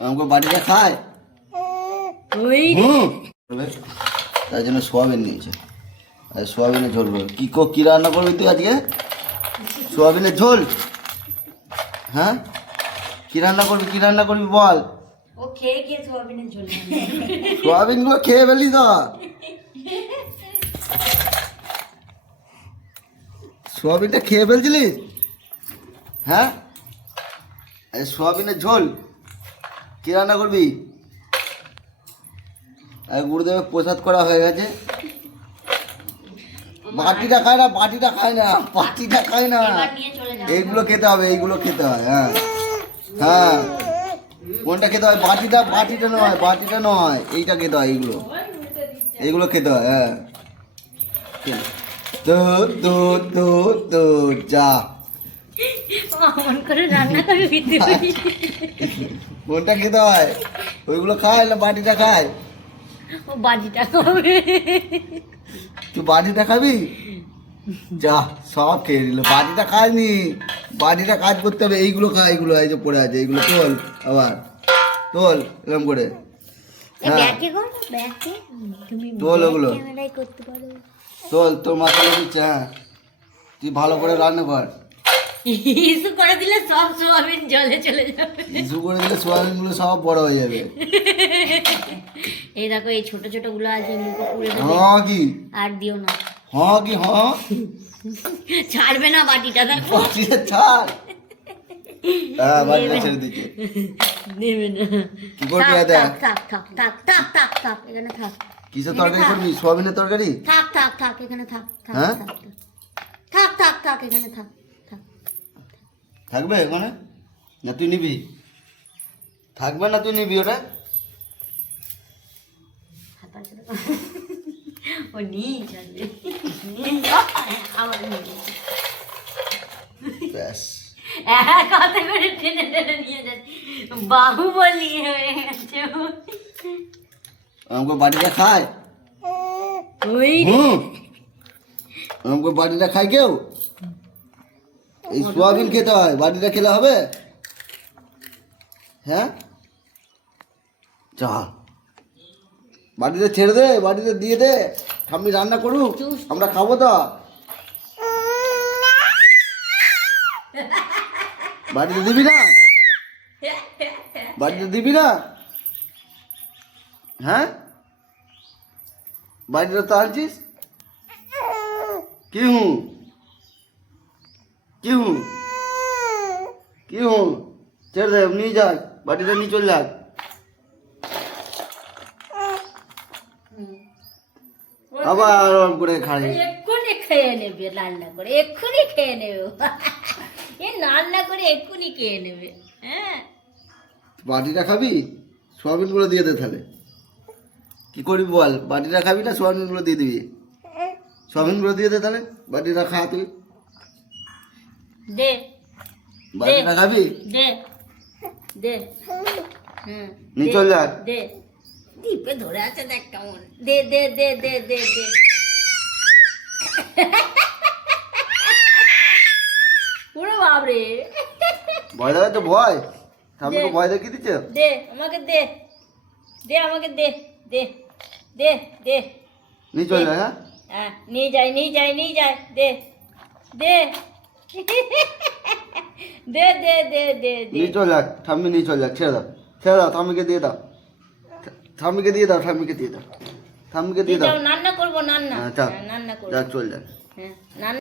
আমাকে বাটিটা খায় তাই জন্য সোয়াবিন নিয়েছে। আর সোয়াবিনের ঝোল করবে। কি রান্না করবি তুই আজকে? সোয়াবিনের ঝোল? হ্যাঁ, কি রান্না করবি বল। ও খেয়ে খেয়ে সোয়াবিনের ঝোল সোয়াবিন গুলো খেয়ে ফেলি তো। সোয়াবিনটা খেয়ে ফেলছিলিস? হ্যাঁ, সোয়াবিনের ঝোল কি রান্না করবি? গুরুদেবের প্রসাদ করা হয়ে গেছে। বাটিটা খায় না। এইগুলো খেতে হবে, হ্যাঁ হ্যাঁ। কোনটা খেতে হয়? বাটিটা নয়, এইটা খেতে হয়। এইগুলো খেতে হয়। হ্যাঁ, দুধ যা। কোনটা খেতে হয়? ওইগুলো খায় না বাটিটা খায়? তুই বাটিটা খাবি? যা, সব খেয়ে নিল। বাটিটা খায়নি, বাটিটা কাজ করতে হবে। এইগুলো খায়, এই যে পড়ে আছে, এইগুলো তোল, আবার তোল এরকম করে। হ্যাঁ, তোল ওগুলো, তোল। তোর মাথায় দিচ্ছে। হ্যাঁ, তুই ভালো করে রান্না কর। ইস্যু করে দিলে সব সোয়াবিন জলে চলে যাবে। ইস্যু করে দিলে সোয়াবিন গুলো সব বড় হয়ে যাবে। এই দেখো, এই ছোট ছোট গুলো আছে, মুখে পুড়ে দেবে। হ্যাঁ কি? আর দিও না। হ্যাঁ কি? হ্যাঁ, ছাড়বে না বাটিটা। দেখো, বাটিটা ছাড়। হ্যাঁ, বাটিটা ছেড়ে দিচ্ছে। নেবে না। কি করবি? থাক এখানে থাক। কিসের তরকারি করবি? সোয়াবিনের তরকারি? থাক এখানে থাক। হ্যাঁ, থাক এখানে থাক। থাকবে ওখানে না? তুই নিবি? থাকবে না, তুই নিবি ওটা? ও নিয়ে যাবে। ব্যাস, কত করে টেনে টেনে নিয়ে যাচ্ছে। বাহুবলী হয়ে গেছে। আমাকে বাটিটা খায়? আমাকে বাটিটা খায় কেউ? এই সোয়াবিন খেতে হয়, বাটিটা খেলে হবে? হ্যাঁ, যা, বাটিতে ছেড়ে দে, বাটিতে দিয়ে দে। আমি রান্না করুক, আমরা খাবো তো। বাটিতে দিবি না? হ্যাঁ, বাটিটা তো আনছিস। কি হুঁ ছেড়ে দে, নিয়ে যাক, বাটিটা নিয়ে চলে যাক। আবার ওরকম করে খাই। এক্ষুনি খেয়ে নেবে, রান্না করে এক্ষুনি খেয়ে নেবে। রান্না করে এক্ষুনি খেয়ে নেবে। হ্যাঁ, বাটিটা খাবি? সোয়াবিন গুলো দিয়ে দে তাহলে। কি করবি বল? বাটিটা খাবি না সোয়াবিন গুলো দিয়ে দিবি? সোয়াবিন গুলো দিয়ে দে তাহলে, বাটিটা খা তুই। দে, বাটিটা খাবি? দে। নিয়ে চল যাক। দে, ডিপে ধরে আছে, দেখ কেমন। দে। ওরে বাবরে, ভয় দেখাচ্ছে তো? ভয় সামনে তো ভয় দেখিয়ে দিচ্ছে। দে আমাকে, দে আমাকে, দে। নিয়ে চল যাক। হ্যাঁ, হ্যাঁ, নিয়ে যায়। দে। নিয়ে চল যাক, ঠাম্মি নিয়ে চল যাক। ছেড়ে দাও, ঠাম্মিকে দিয়ে দাও। রান্না করবো, রান্না যাক, চল যাক। হ্যাঁ, রান্না